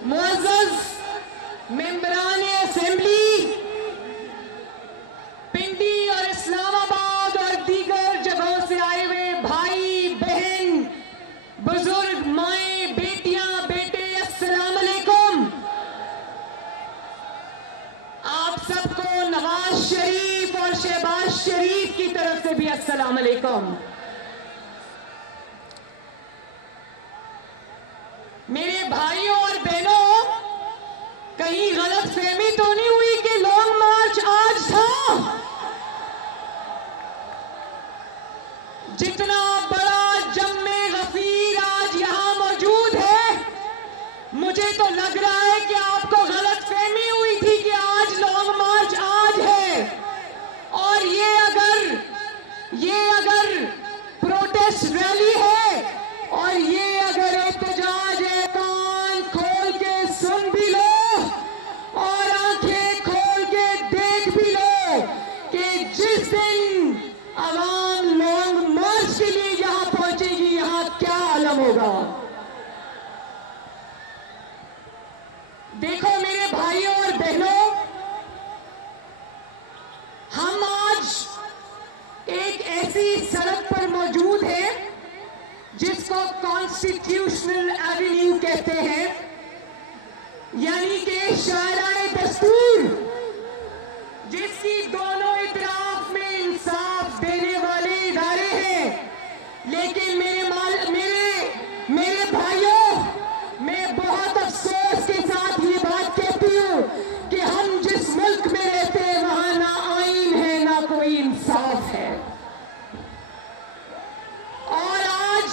मुअज़्ज़ज़ मेंबरान assembly, पिंडी और इस्लामाबाद और दीगर जगहों से आए हुए भाई बहन, बुजुर्ग, माएं, बेटियां, बेटे, अस्सलाम अलैकुम। आप सबको नवाज शरीफ और शहबाज शरीफ की तरफ से भी अस्सलाम अलैकुम। मेरे भाइयों और बहनों, कहीं गलत फहमी तो नहीं हुई कि लॉन्ग मार्च आज था? जितना बड़ा जम्मे गफीर आज यहां मौजूद है, मुझे तो लग रहा है कि आपको गलत फहमी हुई थी कि आज लॉन्ग मार्च आज है। और ये अगर प्रोटेस्ट रैली है और ये अगर एहतजाज है, कान खोल के सुन भी लो और आंखें खोल के देख भी लो कि जिस दिन अवाम लॉन्ग मार्च के लिए यहां पहुंचेगी, यहां क्या आलम होगा। देखो मेरे भाइयों और बहनों, हम आज एक ऐसी सड़क पर मौजूद हैं जिसको कॉन्स्टिट्यूशनल एवेन्यू कहते हैं, यानी कि शायराए दस्तूर, जिसकी दोनों इतराफ में इंसाफ देने वाले इदारे हैं। लेकिन मेरे भाइयों, मैं बहुत अफसोस के साथ ये बात कहती हूं कि हम जिस मुल्क में रहते हैं वहां ना आईन है ना कोई इंसाफ है। और आज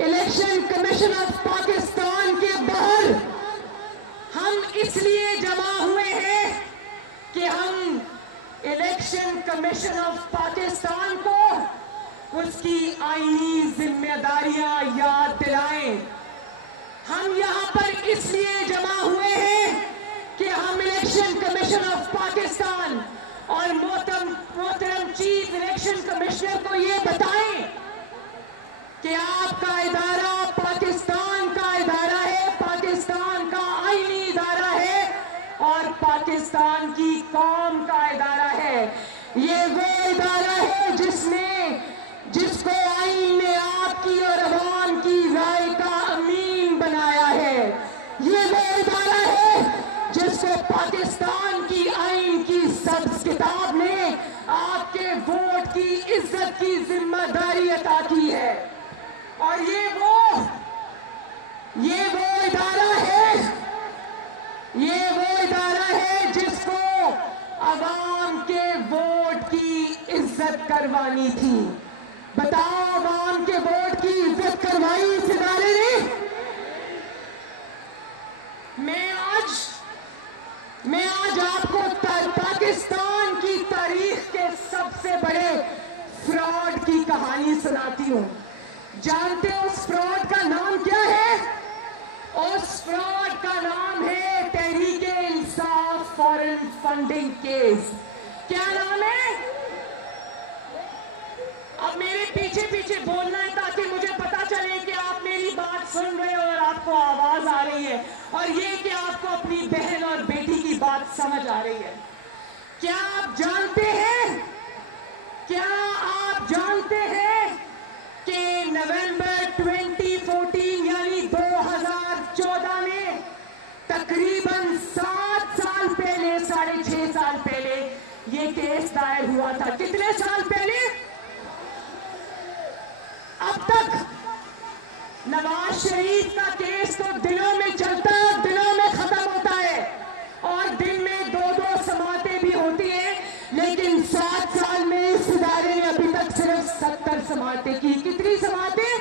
इलेक्शन कमीशन ऑफ पाकिस्तान के बाहर हम इसलिए जमा हुए हैं कि हम इलेक्शन कमीशन ऑफ पाकिस्तान को उसकी आईनी जिम्मेदारियां याद दिलाएं। हम यहां पर इसलिए जमा हुए हैं कि हम इलेक्शन कमीशन ऑफ पाकिस्तान और मोहतरम चीफ इलेक्शन कमिश्नर को ये बताएं कि आपका इदारा पाकिस्तान का इदारा है, पाकिस्तान का आईनी इदारा है और पाकिस्तान की कौम का इदारा है। ये वो इदारा है जिसको आईन ने आपकी और अवाम की राय का अमीन बनाया है। ये वो इदारा है जिसको पाकिस्तान की आईन की सब्ज़ किताब ने आपके वोट की इज्जत की जिम्मेदारी अता की है। और ये वो इदारा है जिसको अवाम के वोट की इज्जत करवानी थी। बताओ, अवाम के वोट की इज्जत करवाई इस इदारे ने? मैं आज आपको पाकिस्तान की तारीख के सबसे बड़े फ्रॉड की कहानी सुनाती हूं। जानते हो उस फ्रॉड का नाम क्या है? उस फ्रॉड का नाम है तहरीक-ए-इंसाफ फॉरेन फंडिंग केस। क्या नाम है? अब मेरे पीछे पीछे बोलना है ताकि मुझे पता चले कि आप मेरी बात सुन रहे हो और आपको आवाज आ रही है, और ये कि आपको अपनी बहन और बेटी की बात समझ आ रही है। क्या आप जानते हैं कि नवंबर 2014 यानी 2014 में तकरीबन 7 साल पहले, 6.5 साल पहले ये केस दायर हुआ था। कितने साल पहले? अब तक नवाज शरीफ का केस तो दिनों में चलता है, दिनों में खत्म होता है और दिन में 2-2 समातें भी होती हैं, लेकिन 7 साल में इस इदारे ने अभी तक सिर्फ 70 समातें की। कितनी समातें?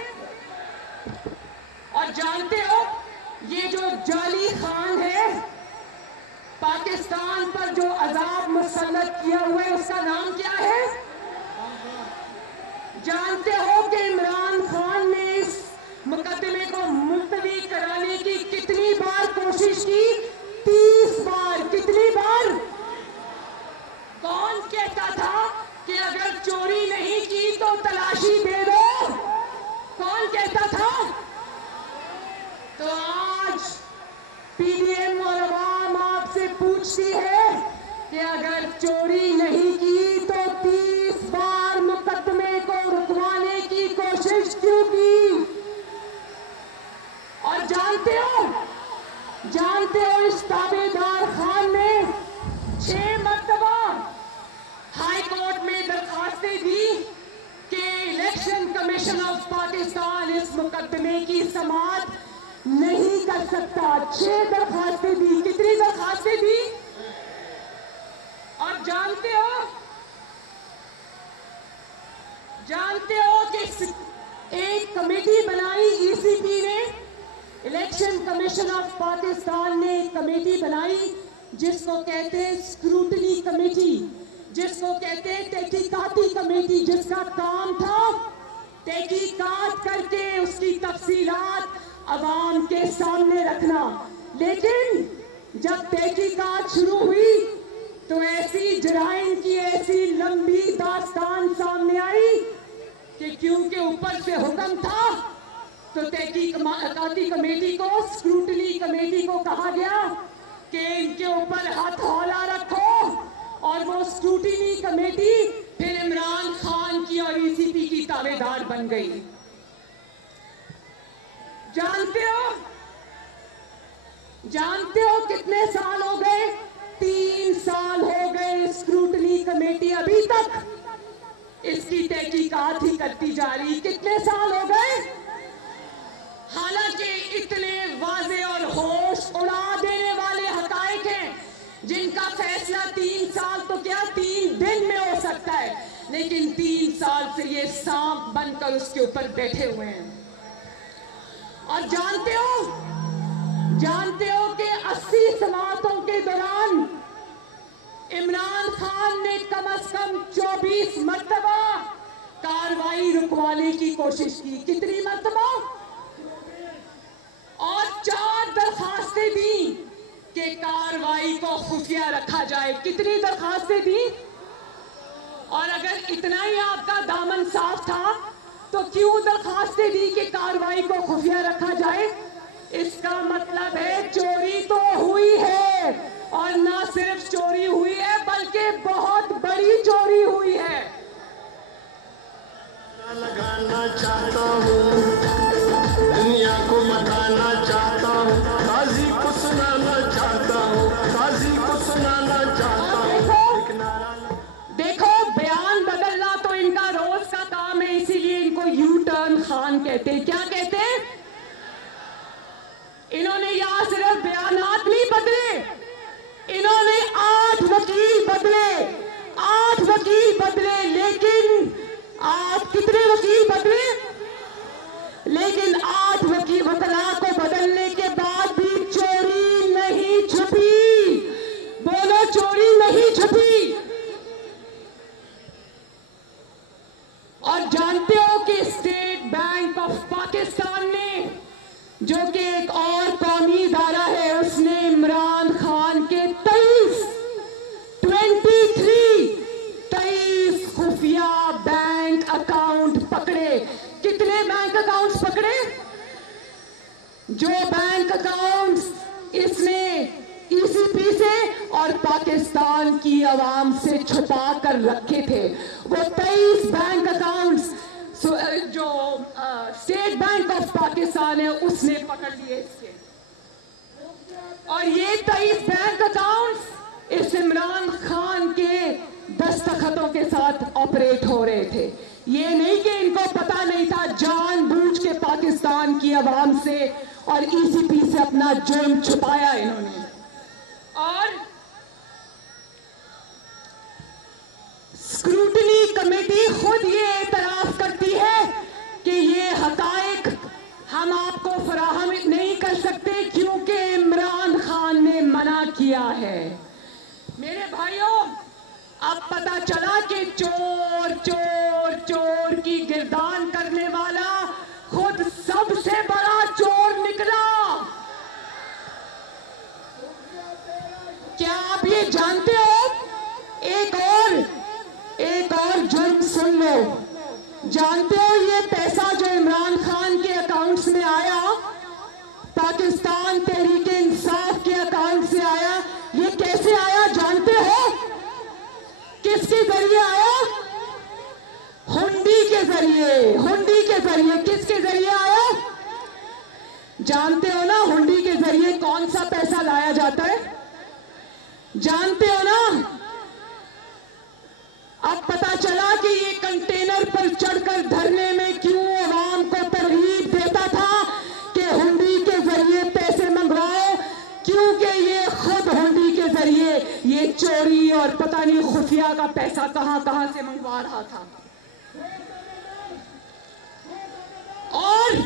और जानते हो ये जो जाली खान है, पाकिस्तान पर जो अजाब मुसल्लत किया हुआ है, उसका नाम क्या है? जानते हो कि इमरान खान ने इस मुकदमे को मुलतवी कराने की कितनी बार कोशिश की? 30 बार। कितनी बार? कौन कहता था कि अगर चोरी नहीं की तो तलाशी दे दो? कौन कहता था? तो आज पीडीएम और अवाम आपसे पूछती है कि अगर चोरी नहीं की तो 30 बार मुकदमे को रुकवाने की कोशिश क्यों की? और जानते हो इस ताबेदार खान ने 6 मरतबा हाई कोर्ट में दरखास्तें दी कि इलेक्शन कमीशन ऑफ पाकिस्तान इस मुकदमे की समाअत नहीं कर सकता। 6 दरखास्तें दी। कितनी दरखास्तें दी? और जानते हो कि एक कमेटी बनाई ईसीपी ने, इलेक्शन कमीशन ऑफ पाकिस्तान ने एक कमेटी बनाई जिसको कहते हैं स्क्रूटनी कमेटी, जिसको कहते हैं तहकीकाती कमेटी, जिसका काम था तहकीकात करके उसकी तफसीलात अवाम के सामने रखना। लेकिन जब तहकीकात शुरू हुई तो ऐसी जराइम की ऐसी लंबी दास्तान सामने आई कि क्योंकि ऊपर से हुक्म था तो तहकीकाती कमेटी को, स्क्रूटनी कमेटी को कहा गया कि इनके ऊपर हथौला रखो, और वो स्क्रूटनी कमेटी फिर इमरान खान की और ईसीपी की ताबेदार बन गई। जानते हो कितने साल हो गए? 3 साल हो गए स्क्रूटनी कमेटी अभी तक इसकी तहकीकात ही करती जा रही। कितने साल हो गए? हालांकि इतने वाज़े और होश उड़ा देने वाले हकायक हैं जिनका फैसला 3 साल तो क्या 3 दिन में हो सकता है, लेकिन 3 साल से ये सांप बनकर उसके ऊपर बैठे हुए हैं। और जानते हो कि 80 समाअतों के दौरान इमरान खान ने कम से कम 24 मरतबा कार्रवाई रुकवाने की कोशिश की। कितनी मरतबा? और 4 दरखास्तें दी कि कार्रवाई को खुफिया रखा जाए। कितनी दरखास्तें दी? और अगर इतना ही आपका दामन साफ था तो क्यों दरखास्तें दी कि कार्रवाई को खुफिया रखा जाए? इसका मतलब है चोरी तो हुई है, और ना सिर्फ चोरी हुई है बल्कि बहुत बड़ी चोरी हुई है। लगाना चाहता हूँ, दुनिया को मताना चाहता हूँ, काजी को सुनाना चाहता हूँ, काजी को सुनाना चाहता हूँ। देखो बयान बदलना तो इनका रोज का काम है, इसीलिए इनको यू टर्न खान कहते हैं। क्या कहते हैं? इन्होंने यहां सिर्फ बयानात नहीं बदले, इन्होंने 8 वकील बदले, लेकिन आप कितने वकील बदले? लेकिन 8 वकीला को बदलने के बाद भी चोरी नहीं छुपी। बोलो, चोरी नहीं छुपी। और जानते हो कि स्टेट बैंक ऑफ पाकिस्तान ने, जो कि एक और कौमी इदारा है, उसने इमरान खान के 23 खुफिया बैंक अकाउंट पकड़े। कितने बैंक अकाउंट्स पकड़े? जो बैंक अकाउंट्स इसने ईसीपी से और पाकिस्तान की आवाम से छुपा कर रखे थे, वो 23 बैंक अकाउंट्स जो स्टेट बैंक ऑफ पाकिस्तान है उसने पकड़ लिए इसके। और ये 23 बैंक अकाउंट्स इस इमरान खान के दस्तखतों के साथ ऑपरेट हो रहे थे। ये नहीं कि इनको पता नहीं था, जानबूझ के पाकिस्तान की आवाम से और ईसीपी से अपना जुर्म छुपाया इन्होंने। और स्क्रूटनी कमेटी खुद ये एतराफ करती है कि ये हकायक हम आपको फराहम नहीं कर सकते क्योंकि इमरान खान ने मना किया है। मेरे भाइयों, अब पता चला कि चोर चोर चोर की गिरदान करने वाला खुद सबसे बड़ा चोर निकला। क्या आप ये जानते हो? एक और जुर्म सुन लो। जानते हो ये पैसा जो इमरान खान के अकाउंट्स में आया, पाकिस्तान तहरीक इंसाफ किसके जरिए आया? हुंडी के जरिए। हुंडी के जरिए। किसके जरिए आया? जानते हो ना हुंडी के जरिए कौन सा पैसा लाया जाता है? जानते हो ना? अब पता चला कि ये कंटेनर पर चढ़कर धरने में क्यों आवाम को तरगीब देता था कि हुंडी के जरिए पैसे मंगवाओ, क्योंकि ये खुद हुंडी के जरिए ये चोरी और पता नहीं खुफिया का पैसा कहां कहां से मंगवा रहा था। और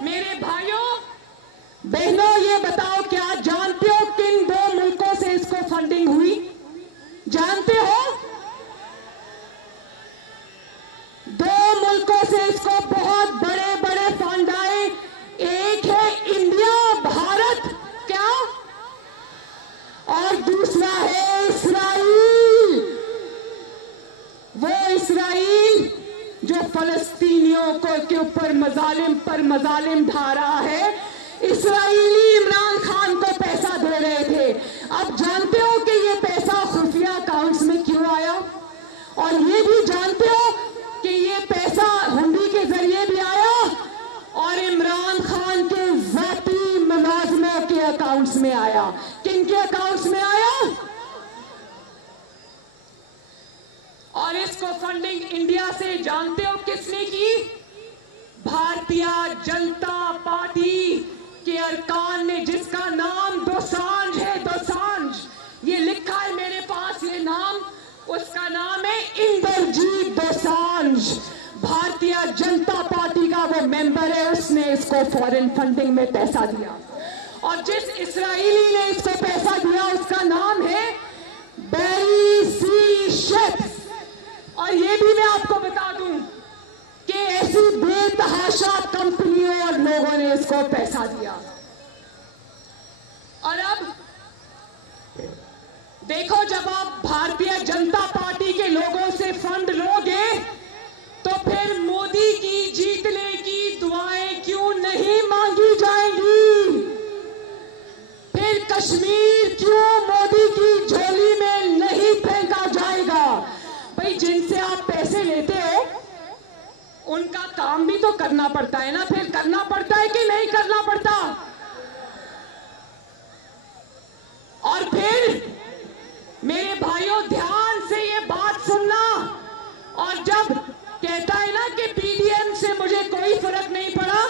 मेरे भाइयों बहनों, ये बताओ क्या जानते हो किन दो मुल्कों से इसको फंडिंग हुई? जानते हो? दो मुल्कों से इसको बहुत बड़े बड़े फंड आए। एक है इंडिया, भारत, क्या? और दूसरा है इस्राइल। वो इस्राइल जो फलस्तीनियों को के ऊपर मजालिम पर मजालिम ढा रहा है। इस्राइली इमरान खान को पैसा दे रहे थे। अब जानते हो कि ये पैसा खुफिया अकाउंट्स में क्यों आया? और ये भी जानते हो कि ये पैसा हुंडी के जरिए भी आया और इमरान खान के जाती मुलाजमों के अकाउंट्स में आया। किनके अकाउंट्स में आया? और इसको फंडिंग इंडिया से जानते हो किसने की? भारतीय जनता पार्टी के अरकान ने, जिसका नाम दोसांझ है। दोसांझ, ये लिखा है मेरे पास ये नाम, उसका नाम है इंद्रजीत दोसांझ। भारतीय जनता पार्टी का वो मेंबर है, उसने इसको फॉरेन फंडिंग में पैसा दिया। और जिस इस्राएली ने इसको पैसा दिया उसका नाम है बैरी सी शेफ। और ये भी मैं आपको बता दूं कि ऐसी बेतहाशा कंपनियों और लोगों ने इसको पैसा दिया। और अब देखो, जब आप भारतीय जनता पार्टी के लोगों से फंड लोगे तो फिर मोदी की जीतने की दुआएं क्यों नहीं मांगी जाएंगी? फिर कश्मीर क्यों मोदी की झोली में नहीं फेंका जाएगा? भाई, जिनसे आप पैसे लेते हो उनका काम भी तो करना पड़ता है ना। फिर करना पड़ता है कि नहीं करना पड़ता? और फिर मेरे भाइयों ध्यान से ये बात सुनना। और जब कहता है ना कि पीडीएम से मुझे कोई फर्क नहीं पड़ा,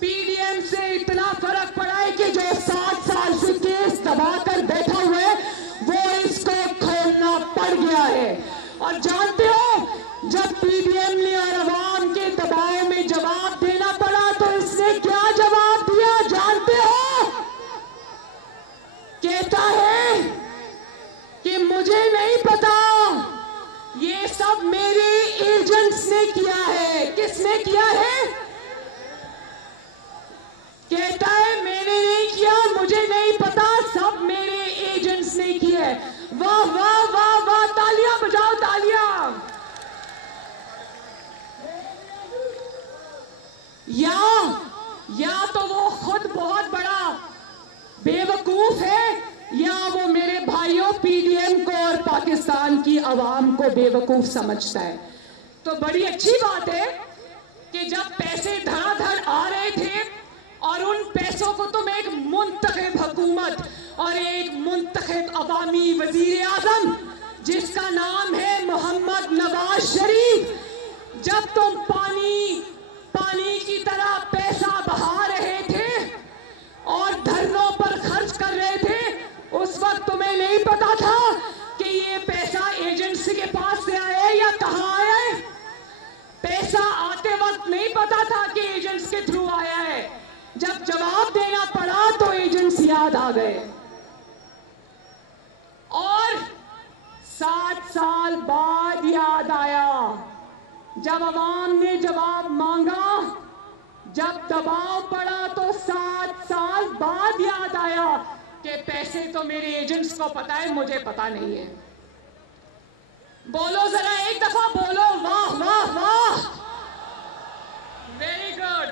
पीडीएम से इतना फर्क पड़ा है कि जो 7 साल से केस दबाकर बैठा हुआ है वो इसको खोलना पड़ गया है। और जानते हो, जब पीडीएम ने और अवाम के दबाव में जवाब देना पड़ा तो इसने क्या जवाब दिया जानते हो? कहता है कि मुझे नहीं पता, ये सब मेरे एजेंट्स ने किया है। किसने किया है? कहता है मैंने नहीं किया, मुझे नहीं पता, सब मेरे एजेंट्स ने किया है। वाह वाह वाह वाह, तालियां बजाओ, तालियां। या तो वो खुद बहुत बड़ा बेवकूफ है, या वो मेरे भाइयों पीडीएम को और पाकिस्तान की आवाम को बेवकूफ समझता है। तो बड़ी अच्छी बात है कि जब पैसे धड़ाधड़ आ रहे थे और उन पैसों को तुम एक मुंतखब हुकूमत और एक मुंतखब अवामी वजीर आजम जिसका नाम है मोहम्मद नवाज शरीफ, जब तुम पानी की तरह पैसा बहा रहे थे और धरनों पर खर्च कर रहे थे, उस वक्त तुम्हें नहीं पता था कि ये पैसा एजेंसी के पास से आया है या कहां आया है? पैसा आते वक्त नहीं पता था कि एजेंट्स के थ्रू आया है। जब जवाब देना पड़ा तो एजेंट्स याद आ गए। और 7 साल बाद याद आया, जब अवाम ने जवाब मांगा, जब दबाव पड़ा तो 7 साल बाद याद आया कि पैसे तो मेरे एजेंट्स को पता है, मुझे पता नहीं है। बोलो जरा एक दफा, बोलो वाह वाह वाह, वेरी गुड।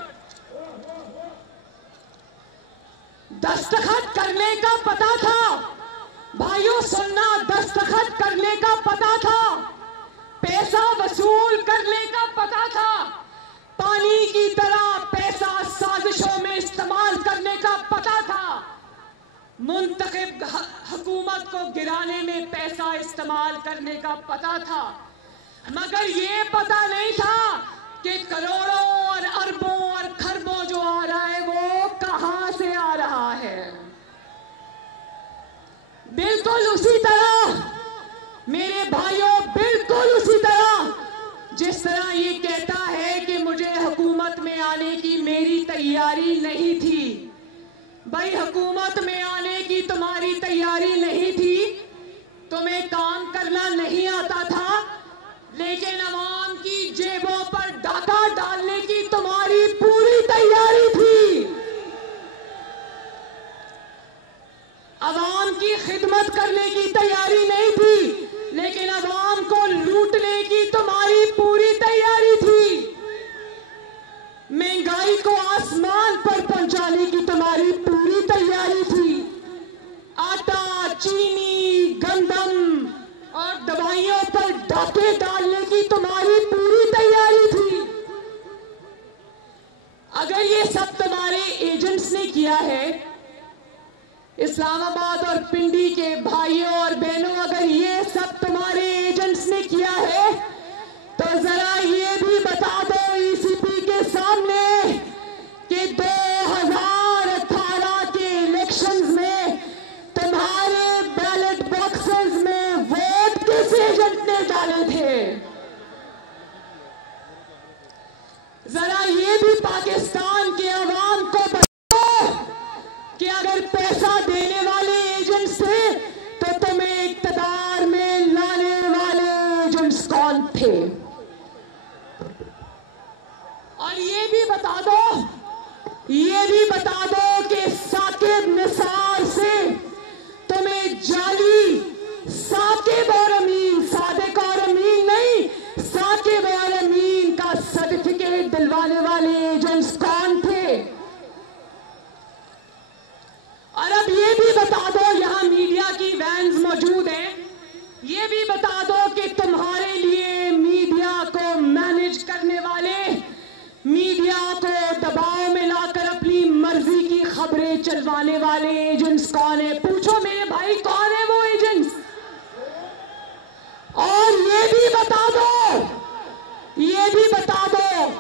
दस्तखत करने का पता था, भाइयों सुनना दस्तखत करने का पता था, पैसा वसूल करने का पता था, पानी की तरह पैसा साजिशों में इस्तेमाल करने का पता था, मुंतखब हुकूमत को गिराने में पैसा इस्तेमाल करने का पता था, मगर ये पता नहीं था कि करोड़ों और अरबों और खरबों जो आ रहा है वो कहां से आ रहा है। बिल्कुल उसी तरह मेरे भाइयों, बिल्कुल उसी तरह जिस तरह ये कहता है कि मुझे हुकूमत में आने की मेरी तैयारी नहीं थी। भाई हुकूमत में आने की तुम्हारी तैयारी नहीं थी, तुम्हें काम करना नहीं आता था, लेकिन अवाम की जेबों पर डाका डालने की तुम्हारी पूरी तैयारी थी। अवाम की खिदमत करने की तैयारी नहीं थी, लेकिन अवाम को लूटने की तुम्हारी पूरी तैयारी थी। महंगाई को आसमान पर पहुंचाने की तुम्हारी पूरी तैयारी थी। आटा, चीनी, गंदम और दवाइयों पर डाके डालने की तुम्हारी पूरी तैयारी थी। अगर ये सब तुम्हारे एजेंट्स ने किया है, इस्लामाबाद और पिंडी के भाइयों और बहनों, अगर ये सब तुम्हारे एजेंट्स ने किया है, तो जरा ये भी बता दो ईसीपी के सामने कि 2018 के इलेक्शंस में तुम्हारे बैलेट बॉक्सेस में वोट किस एजेंट ने डाले थे। जरा ये भी पाकिस्तान के अवाम को बताओ कि अगर पैसा देने वाले एजेंट्स थे तो तुम्हें इक्तदार में लाने वाले एजेंट्स कौन थे। और ये भी बता दो कि साकिब निसार से तुम्हें जाली साकिब और अमीन, सादिक और अमीन नहीं, साकिब और अमीन का सर्टिफिकेट दिलवाने वाले एजेंट्स कौन थे। और अब ये भी बता दो, यहां मीडिया की वैन्स मौजूद हैं, ये भी बता दो कि तुम्हारे लिए मीडिया को मैनेज करने वाले, मीडिया को दबाव में लाकर अपनी मर्जी की खबरें चलवाने वाले एजेंट्स कौन है। पूछो मेरे भाई, कौन है वो एजेंट्स। और ये भी बता दो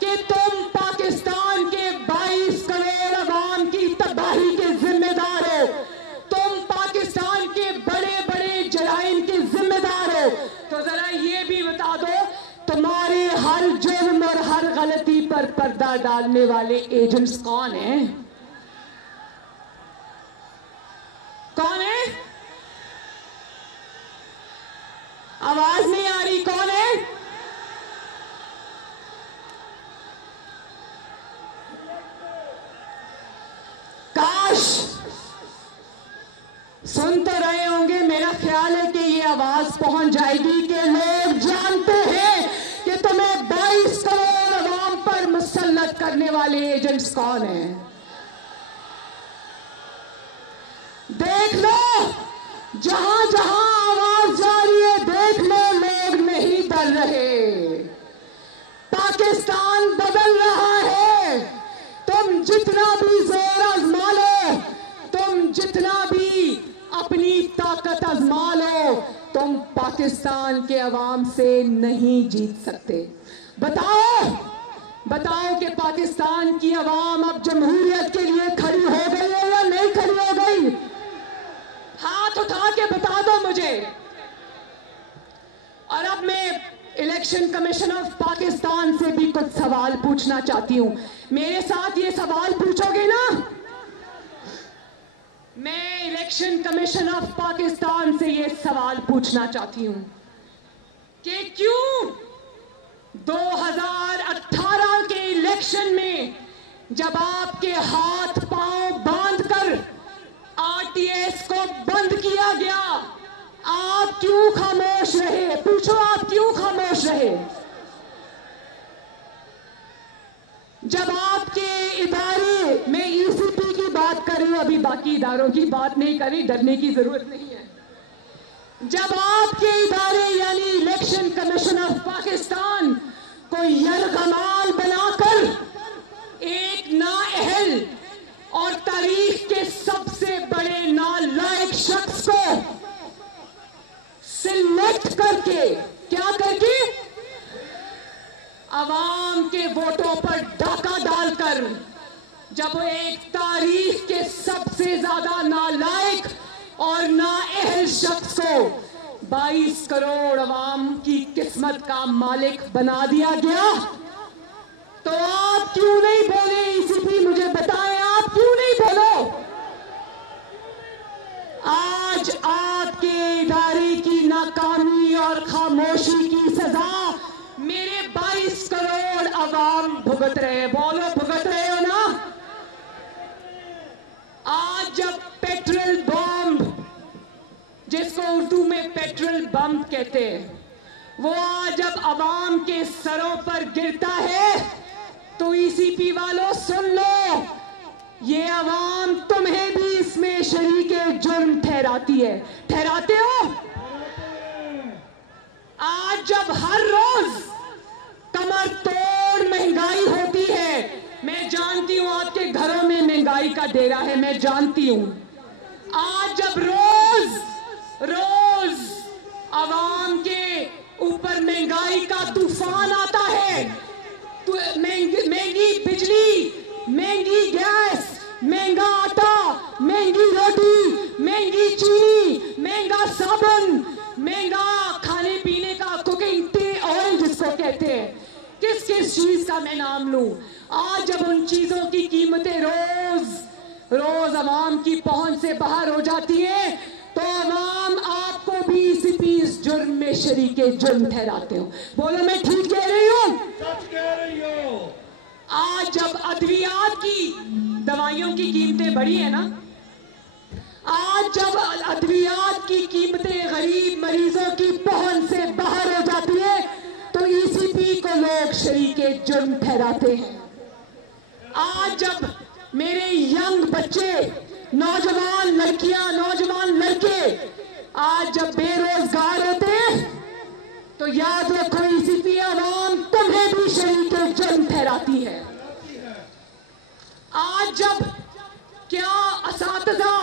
कि तुम पाकिस्तान के 22 करोड़ अवाम की तबाही के जिम्मेदार हो, तुम पाकिस्तान के बड़े बड़े जराइम के जिम्मेदार हो। तो जरा ये भी बता दो, तुम्हारे हर जुर्म और हर गलती पर पर्दा डालने वाले एजेंट्स कौन हैं? कौन है? आवाज नहीं आ रही, कौन है? काश सुन तो रहे होंगे, मेरा ख्याल है कि ये आवाज पहुंच जाएगी कि लोग जानते हैं कि तुम्हें 22 करोड़ अवाम पर मुसल्लत करने वाले एजेंट्स कौन हैं। देख लो, जहां जहां आवाज जा रही है, देख लो, लोग नहीं डर रहे। पाकिस्तान बदल रहा है। तुम जितना भी जोर आजमा लो, तुम जितना भी अपनी ताकत आजमा लो, तुम पाकिस्तान के अवाम से नहीं जीत सकते। बताओ कि पाकिस्तान की अवाम अब जमहूरियत के लिए खड़ी हो गई है या नहीं खड़ी हो गई? हाथ उठा के बता दो मुझे। और अब मैं इलेक्शन कमीशन ऑफ पाकिस्तान से भी कुछ सवाल पूछना चाहती हूं। मेरे साथ ये सवाल पूछोगे ना? मैं इलेक्शन कमीशन ऑफ पाकिस्तान से ये सवाल पूछना चाहती हूं कि क्यों 2018 के इलेक्शन में जब आपके हाथ पांव बांधकर आरटीएस को बंद किया गया, आप क्यों खामोश रहे? पूछो, आप क्यों खामोश रहे? जब आपके इदारे में ईसीपी की बात कर रही हूं, अभी बाकी इदारों की बात नहीं करी, डरने की जरूरत नहीं है। जब आपके इदारे यानी इलेक्शन कमीशन ऑफ पाकिस्तान को यरगमाल बनाकर एक नाअहल और तारीख के सबसे बड़े नालायक शख्स को सिलेक्ट करके, क्या करके, आवाम के वोटों पर डाका डालकर, जब एक तारीख के सबसे ज्यादा नालायक और नाअहल शख्स को 22 करोड़ आवाम की किस्मत का मालिक बना दिया गया, तो आप क्यों नहीं बोले? ईसीपी मुझे बताएं, आप क्यों नहीं बोलो? आज आपके इदारे की नाकामी और खामोशी की सजा मेरे 22 करोड़ आवाम भुगत रहे। बोलो, भुगत रहे हो ना? आज जब पेट्रोल बम, जिसको उर्दू में पेट्रोल बम कहते हैं, वो आज जब आवाम के सरों पर गिरता है, तो ईसीपी वालों सुन लो, ये आवाम तुम्हें भी इसमें शरीके जुर्म ठहराती है। ठहराते हो? आज जब हर रोज कमर तोड़ महंगाई होती है, मैं जानती हूं आपके घरों में महंगाई का डेरा है, मैं जानती हूं। आज जब रोज आवाम के ऊपर महंगाई का तूफान आता है, तो महंगी बिजली, महंगी गैस, महंगा आटा, महंगी रोटी, महंगी चीनी, महंगा साबुन, महंगा खाने पीने का कुकिंग ऑयल जिसको कहते हैं, किस किस चीज का मैं नाम लूं। आज जब उन चीजों की कीमतें रोज आवाम की पहुंच से बाहर हो जाती है, तो आवाम आपको भी इस जुर्म में शरीके जुर्म ठहराते हो। बोलो, मैं ठीक कह रही हूं? सच कह रही हो। आज जब अद्वियात की, दवाइयों की कीमतें बढ़ी है ना, आज जब अद्वियात की कीमतें गरीब मरीजों की पहुंच से बाहर हो जाती है, तो ईसीपी को लोग शरीके जुर्म ठहराते हैं। आज जब मेरे यंग बच्चे, नौजवान लड़कियां, नौजवान लड़के आज जब बेरोजगार होते हैं, तो याद रखो ईसीपी आवाम तुम्हें भी शरीके जुर्म ठहराती है। आज जब क्या असातिज़ा,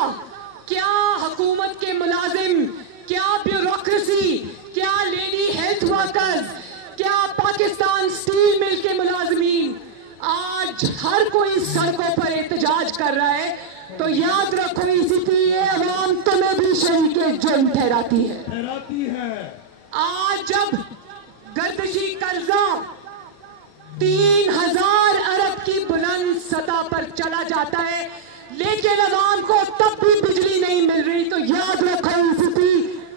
क्या हुकूमत के मुलाजिम, क्या ब्यूरोक्रेसी, क्या लेडी हेल्थ वर्कर्स, क्या पाकिस्तान स्टील मिल के मुलाजिमीन, आज हर कोई सड़कों पर एहतजाज कर रहा है, तो याद रखो ईसीपी ये आवाम तुम्हें भी शरीके जुर्म ठहराती है। आज जब गर्दिशी कर्जा 3000 अरब की बुलंद सतह पर चला जाता है, लेकिन आवाम को तब भी बिजली नहीं मिल रही, तो याद रखो ईसीपी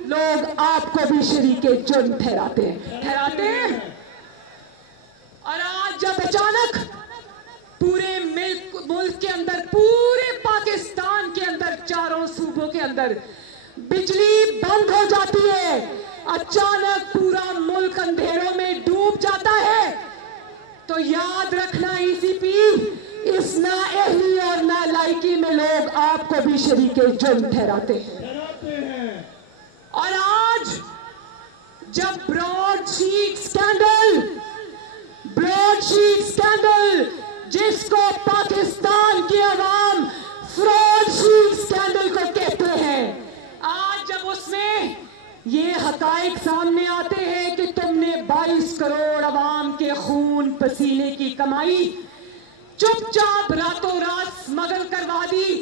लोग आपको भी शरीके जुर्म ठहराते हैं। और आज जब अचानक पूरे मुल्क के अंदर, पूरे पाकिस्तान के अंदर, चारों सूबों के अंदर बिजली बंद हो जाती है, अचानक पूरा मुल्क अंधेरों में डूब जाता है, तो याद रखना ईसीपी इस नाअहली और नालायकी में लोग आपको भी शरीके जुर्म ठहराते हैं। और आज जब ब्रॉडशीट स्कैंडल जिसको पाकिस्तान की आवाम फ्रॉडशीट स्कैंडल को कहते हैं, आज जब उसमें ये हकायक सामने आते हैं कि तुमने 22 करोड़ आवाम के खून पसीने की कमाई चुपचाप रातों रात स्मगल करवा दी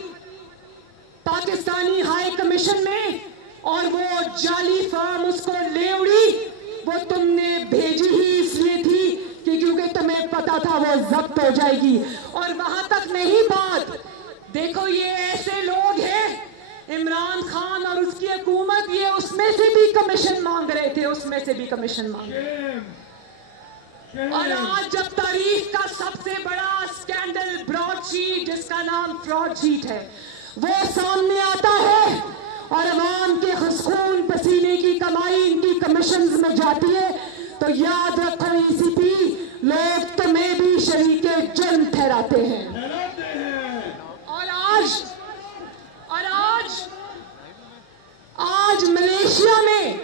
पाकिस्तानी हाई कमीशन में, और वो जाली फर्म उसको ले उड़ी, वो तुमने भेजी ही इसलिए थी कि क्योंकि तुम्हें पता था वो जब्त हो जाएगी। और वहां तक नहीं बात, देखो ये ऐसे लोग हैं, इमरान खान और उसकी हुकूमत, ये उसमें से भी कमीशन मांग रहे थे, उसमें से भी कमीशन मांग रहे थे। और आज जब तारीख का सबसे बड़ा स्कैंडल ब्रॉडशीट, जिसका नाम फ्रॉडशीट है, वो सामने आता है और अवाम के खून पसीने की कमाई इनकी कमीशंस में जाती है, तो याद रखो ईसीपी लोग तुम्हें भी शरीके जुर्म ठहराते हैं। और आज मलेशिया में,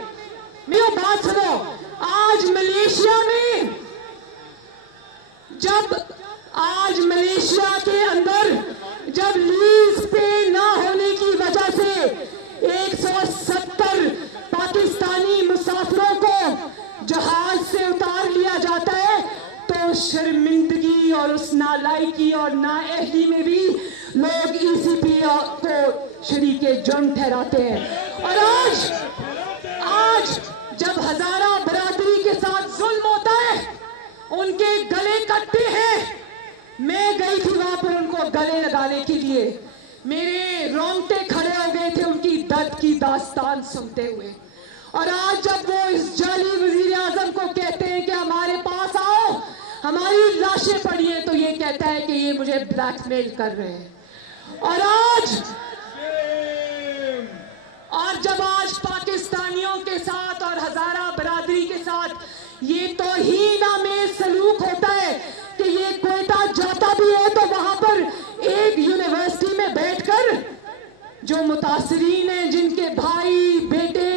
मेरी बात सुनो, आज मलेशिया में, जब आज मलेशिया के अंदर जब लीज पे ना होने की वजह से 170 पाकिस्तानी मुसाफिरों को जहाज से उतार लिया जाता है, तो शर्मिंदगी और उस नालायकी और नाअहली में भी लोग ईसीपी को शरीके जुर्म ठहराते हैं। और आज जब हजारा बरादरी के साथ जुल्म होता है, उनके गले कटते हैं। मैं गई थी वहां पर उनको गले लगाने के लिए, मेरे रोंगटे खड़े हो गए थे उनकी दर्द की दास्तान सुनते हुए। और आज जब वो इस जाली वजीर आजम को कहते हैं कि हमारे पास आओ, हमारी लाशें पड़ी हैं, तो ये कहता है कि ये मुझे ब्लैकमेल कर रहे हैं। और जब आज पाकिस्तानियों के साथ और हजारा बरादरी के साथ ये तौहीन-आमेज़ सलूक होता है कि ये क्वेटा जाता भी है तो वहां पर एक यूनिवर्सिटी में बैठकर जो मुतासरीन हैं, जिनके भाई बेटे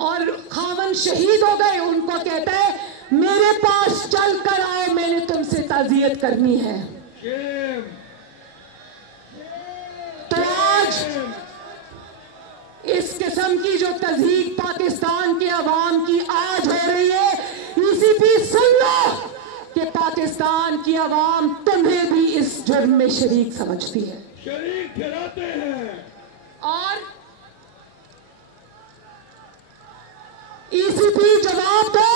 और खावन शहीद हो गए, उनको कहता है मेरे पास चल कर आओ, मैंने तुमसे ताज़ियत करनी है। तो आज इस किस्म की जो तज़हीक पाकिस्तान के अवाम की आज हो रही है, ईसीपी सुन लो कि पाकिस्तान की अवाम तुम्हें भी इस जुर्म में शरीक समझती है, शरीक ठहराते हैं। और ईसीपी जवाब दो,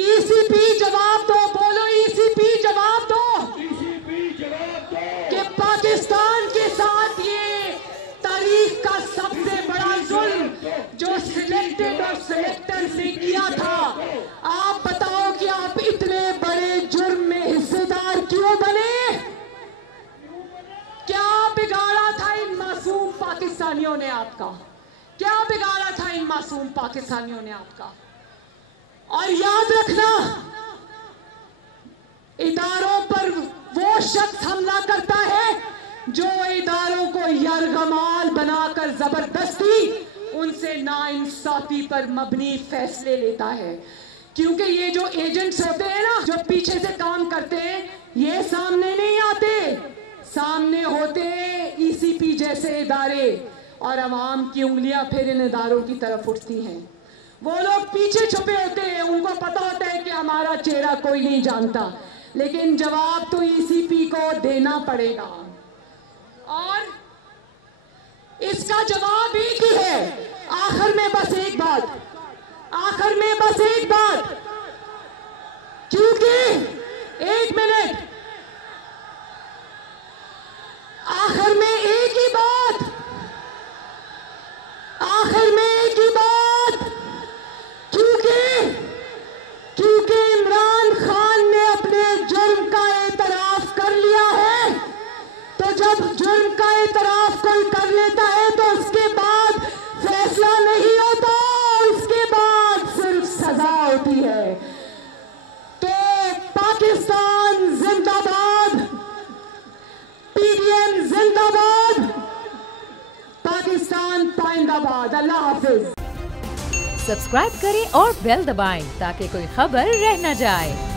ईसीपी जवाब दो, बोलो ईसीपी जवाब दो, ईसीपी जवाब दो कि पाकिस्तान के साथ ये तारीख का सबसे बड़ा जुल्म जो सिलेक्टेड और सिलेक्टर से किया था, आप बताओ कि आप इतने बड़े जुर्म में हिस्सेदार क्यों बने? क्या बिगाड़ा था इन मासूम पाकिस्तानियों ने आपका? क्या बिगाड़ा था इन मासूम पाकिस्तानियों ने आपका? और याद रखना, इदारों पर वो शख्स हमला करता है जो इदारों को यरगमाल बनाकर जबरदस्ती उनसे नाइंसाफी पर मबनी फैसले लेता है। क्योंकि ये जो एजेंट्स होते हैं ना, जो पीछे से काम करते हैं, ये सामने नहीं आते, सामने होते हैं ईसीपी जैसे इदारे, और अवाम की उंगलियां फिर इन इदारों की तरफ उठती हैं। वो लोग पीछे छुपे होते हैं, उनको पता होता है कि हमारा चेहरा कोई नहीं जानता, लेकिन जवाब तो ईसीपी को देना पड़ेगा। और इसका जवाब एक ही है। आखिर में बस एक बात, आखिर में बस एक बात, क्योंकि एक मिनट, आखिर में एक ही बात, आखिर में एक ही बात, क्योंकि इमरान खान ने अपने जुर्म का एतराफ कर लिया है। तो जब जुर्म का एतराफ कोई कर लेता है तो उसके बाद फैसला नहीं होता, उसके बाद सिर्फ सजा होती है। तो पाकिस्तान जिंदाबाद, पीडीएम जिंदाबाद, पाकिस्तान पाइंदाबाद। अल्लाह हाफिज। सब्सक्राइब करें और बेल दबाएं ताकि कोई खबर रह न जाए।